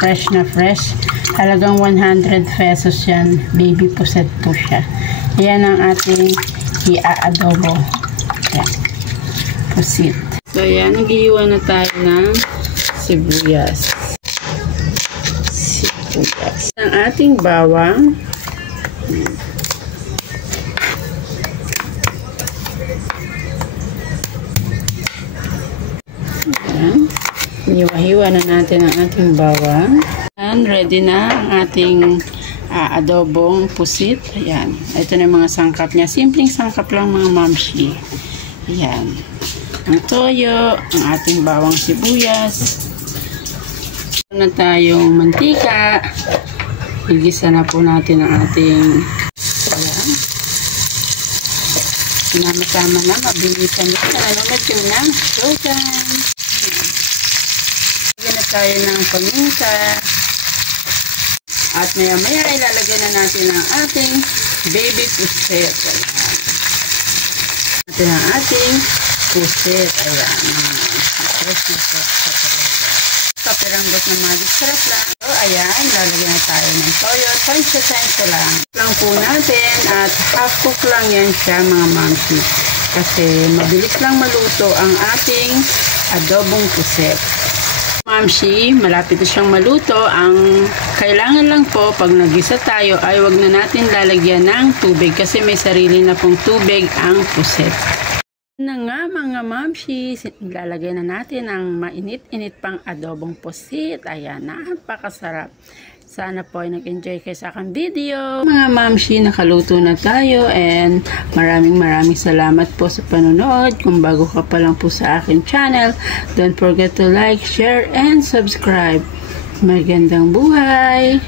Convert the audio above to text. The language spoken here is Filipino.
fresh na fresh. Halagang 100 pesos yan. Baby puset po siya. Ayan ang ating i-adobo. Ayan. Pusit. So, ayan. Nag-iiwa na tayo ng sibuyas. Ang ating bawang. Ayan. Hiwa-hiwa na natin ang ating bawang. And ready na ang ating adobong pusit. Ayan. Ito na yung mga sangkap niya. Simpleng sangkap lang mga mamshi. Ayan. Ang toyo, ang ating bawang sibuyas. Na tayong mantika. Igisa na po natin ang ating ayan. Sinama-sama na, mabilisan na. Nalunod yung ng shogan. Lagyan na tayo ng paminta. At maya-maya ilalagay na natin ang ating baby puset. Ayan. Natin ang ating puset. Ayan. Fresh na fresh sa talaga. Kapiranggot na magic sarap lang. So, ayan. Lalagyan na tayo ng toyo. Tansya lang. Lang po natin at half cook lang yan siya mga mamsi. Kasi mabilis lang maluto ang ating adobong puset. Mamsi, malapit na siyang maluto. Ang kailangan lang po pag nagisa tayo ay wag na natin lalagyan ng tubig kasi may sarili na pong tubig ang puset. Na nga mga mamsi, lalagay na natin ang mainit-init pang adobong pusit. Ayan, napakasarap. Sana po ay nag-enjoy kayo sa aking video. Mga mamsi, nakaluto na tayo and maraming salamat po sa panonood. Kung bago ka pa lang po sa aking channel, don't forget to like, share, and subscribe. Magandang buhay!